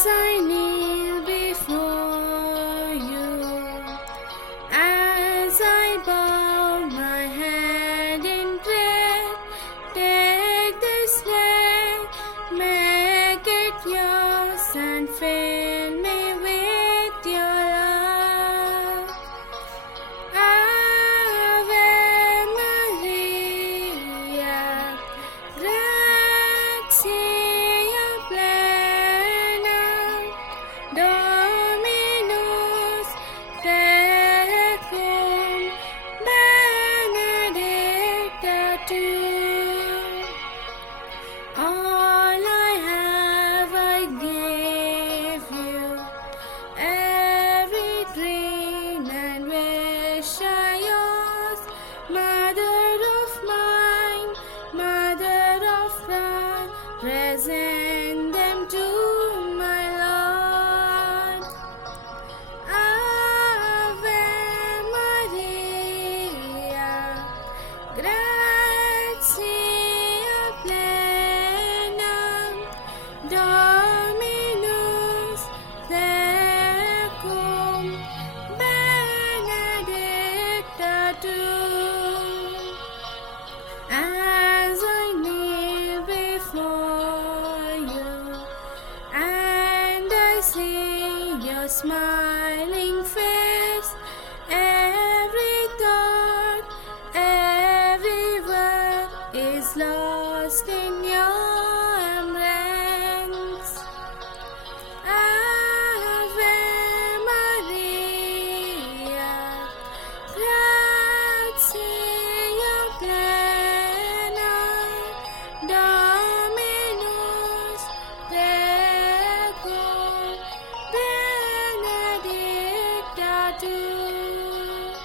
As I kneel before you, as I bow my head in prayer, take this day, make it yours and fill me with your love. Ave Maria, gratia plena, Dominus tecum, benedicta tu. All I have I give you, every dream and wish are yours. Mother of mine, Mother of God, present them to my Lord. Ave Maria, gratia plena, Dominus tecum, benedicta tu. As I kneel before you, and I see your smiling face, every thought, every word is lost in your